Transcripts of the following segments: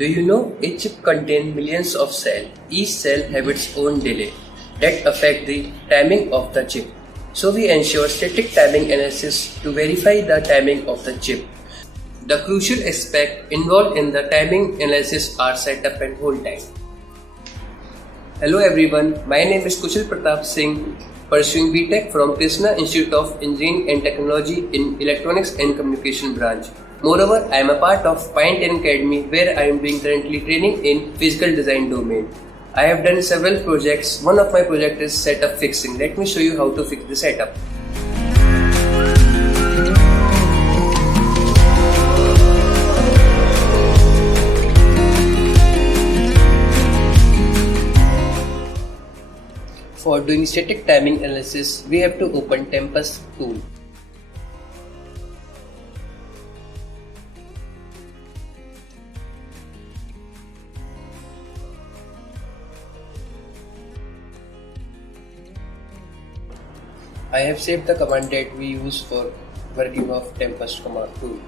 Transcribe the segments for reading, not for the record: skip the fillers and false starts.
Do you know a chip contains millions of cells? Each cell has its own delay that affect the timing of the chip. So we ensure static timing analysis to verify the timing of the chip. The crucial aspects involved in the timing analysis are setup and hold time. Hello everyone, my name is Kushal Pratap Singh, pursuing BTech from Krishna Institute of Engineering and Technology in Electronics and Communication branch. Moreover, I am a part of Pint Academy where I am doing currently training in physical design domain. I have done several projects. One of my projects is setup fixing. Let me show you how to fix the setup. For doing static timing analysis, we have to open Tempest tool. I have saved the command that we use for working of Tempest command tool.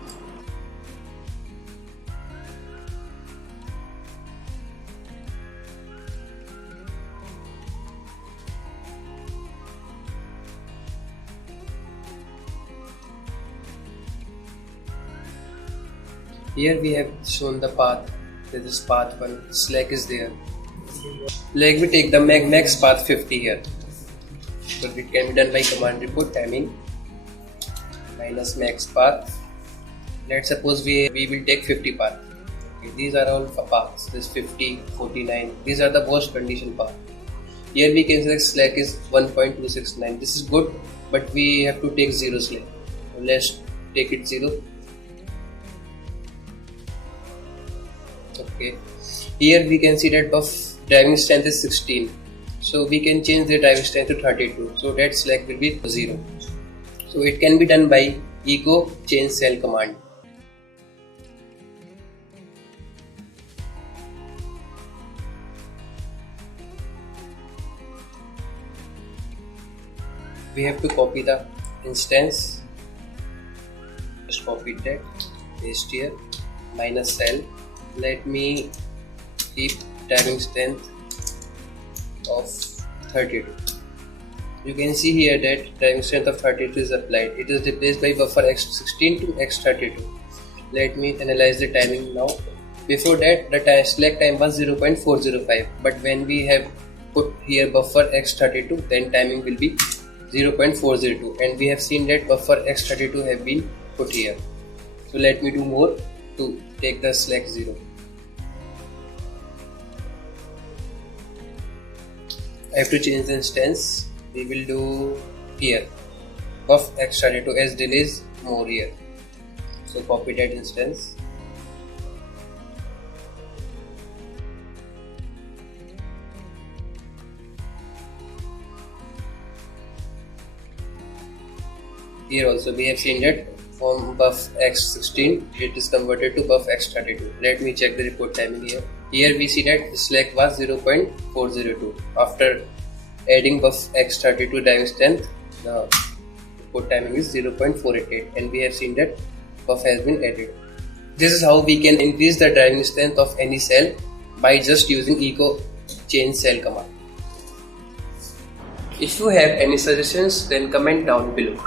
Here we have shown the path. This is path 1, slack is there. Like we take the max path 50 here. So it can be done by command report timing minus max path. Let's suppose we will take 50 path. Okay, these are all paths. This 50, 49. These are the most condition path. Here we can select slack is 1.269. This is good, but we have to take 0 slack. So let's take it 0. Okay. Here we can see that buff driving strength is 16. So we can change the driving strength to 32. So that slack will be 0. So it can be done by echo change cell command. We have to copy the instance. Just copy that, paste here, minus cell. Let me keep driving strength of 32. You can see here that driving strength of 32 is applied. It is replaced by buffer x16 to x32. Let me analyze the timing now. Before that, the slack time was 0.405, but when we have put here buffer x32, then timing will be 0.402, and we have seen that buffer x32 have been put here. So let me do more to take the slack 0. I have to change the instance. We will do here buff x32 as delay is more here. So copy that instance. Here also we have seen that from buff x16 it is converted to buff x32. Let me check the report timing here. Here we see that slack was 0.402. After adding buff x32 driving strength, the report timing is 0.488, and we have seen that buff has been added. This is how we can increase the driving strength of any cell by just using echo change cell command. If you have any suggestions, then comment down below.